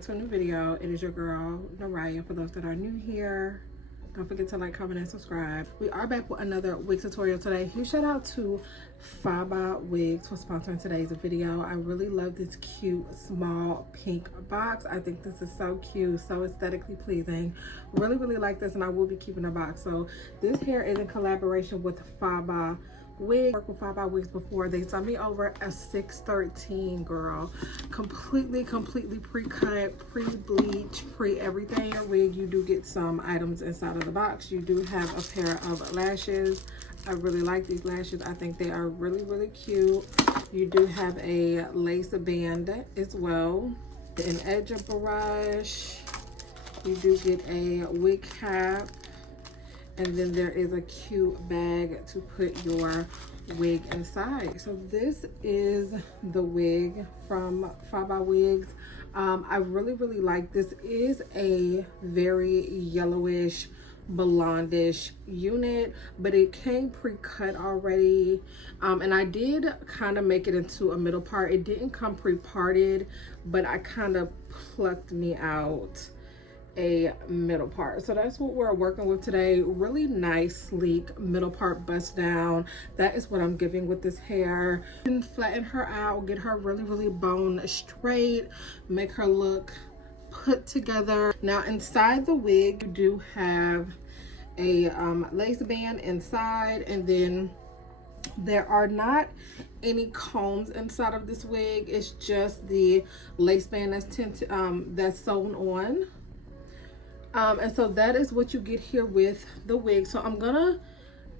back to a new video. It is your girl Neriah. For those that are new here, don't forget to like, comment, and subscribe. We are back with another wig tutorial today. Huge shout out to Faba Wigs for sponsoring today's video. I really love this cute small pink box. I think this is so cute, so aesthetically pleasing. Really like this, and I will be keeping the box. So this hair is in collaboration with Faba Wig. Worked with Faba Wigs before. They sent me over a 613, girl. Completely pre-cut, pre-bleach, pre-everything. Your wig, you do get some items inside of the box. You do have a pair of lashes. I really like these lashes. I think they are really cute. You do have a lace band as well, an edge brush. You do get a wig cap. And then there is a cute bag to put your wig inside. So this is the wig from Faba Wigs. I really like this. It is a very yellowish, blondish unit, but it came pre-cut already. And I did kind of make it into a middle part. It didn't come pre-parted, but I kind of plucked me out a middle part. So that's what we're working with today. Really nice, sleek middle part bust down. That is what I'm giving with this hair. And flatten her out, get her really bone straight, make her look put together. Now inside the wig, you do have a lace band inside, and then there are not any combs inside of this wig. It's just the lace band that's that's sewn on. And so that is what you get here with the wig. So I'm gonna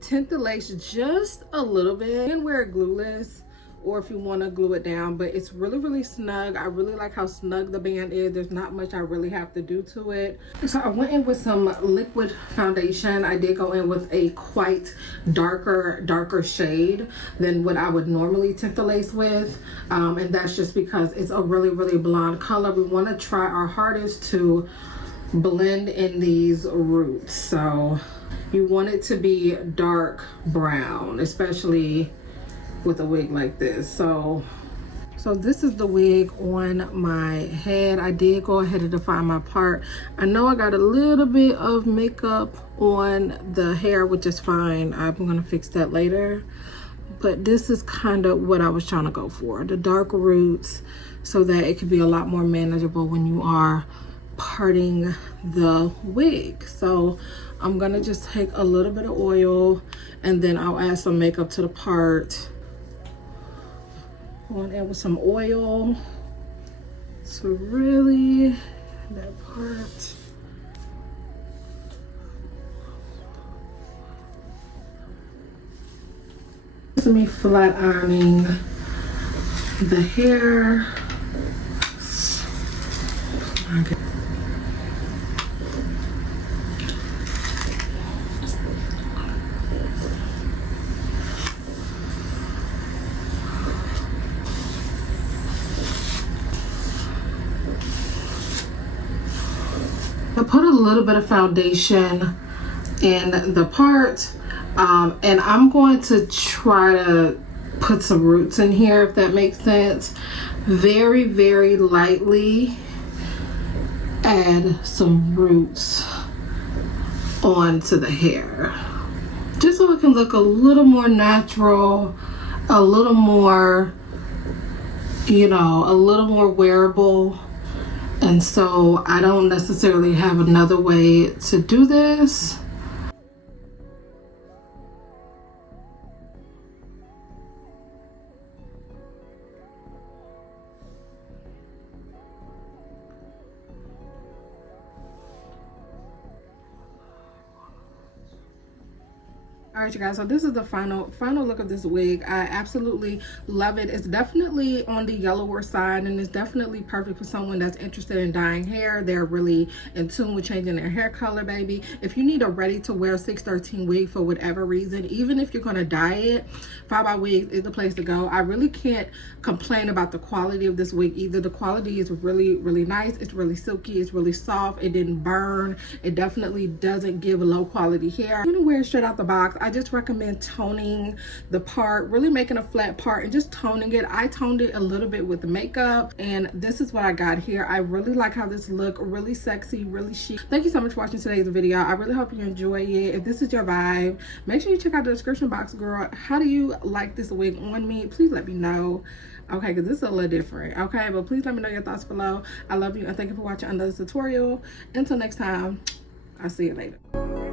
tint the lace just a little bit. You can wear it glueless, or if you want to glue it down, but it's really snug. I really like how snug the band is. There's not much I really have to do to it. So I went in with some liquid foundation. I did go in with a quite darker shade than what I would normally tint the lace with, and that's just because it's a really blonde color. We want to try our hardest to blend in these roots. So you want it to be dark brown, especially with a wig like this. So this is the wig on my head. I did go ahead and define my part. I know I got a little bit of makeup on the hair, which is fine. I'm gonna fix that later, but this is kind of what I was trying to go for, the dark roots, so that it could be a lot more manageable when you are parting the wig. So I'm gonna just take a little bit of oil, and then I'll add some makeup to the part. Going in with some oil to really that part. This is me flat ironing the hair. Okay. I put a little bit of foundation in the part, and I'm going to try to put some roots in here, if that makes sense. Very lightly add some roots onto the hair, just so it can look a little more natural, a little more, you know, a little more wearable. And so I don't necessarily have another way to do this. All right, you guys, so this is the final look of this wig. I absolutely love it. It's definitely on the yellower side, and it's definitely perfect for someone that's interested in dyeing hair. They're really in tune with changing their hair color, baby. If you need a ready-to-wear 613 wig for whatever reason, even if you're gonna dye it, Faba Wigs is the place to go. I really can't complain about the quality of this wig either. The quality is really nice. It's really silky. It's really soft. It didn't burn. It definitely doesn't give low quality hair. I'm gonna wear it straight out the box. I I just recommend toning the part, really making a flat part and just toning it. I toned it a little bit with the makeup, and this is what I got here. I really like how this look, really sexy, really chic. Thank you so much for watching today's video. I really hope you enjoy it. If this is your vibe, make sure you check out the description box, girl. How do you like this wig on me? Please let me know. Okay, because this is a little different. Okay, but please let me know your thoughts below. I love you and thank you for watching another tutorial. Until next time, I'll see you later.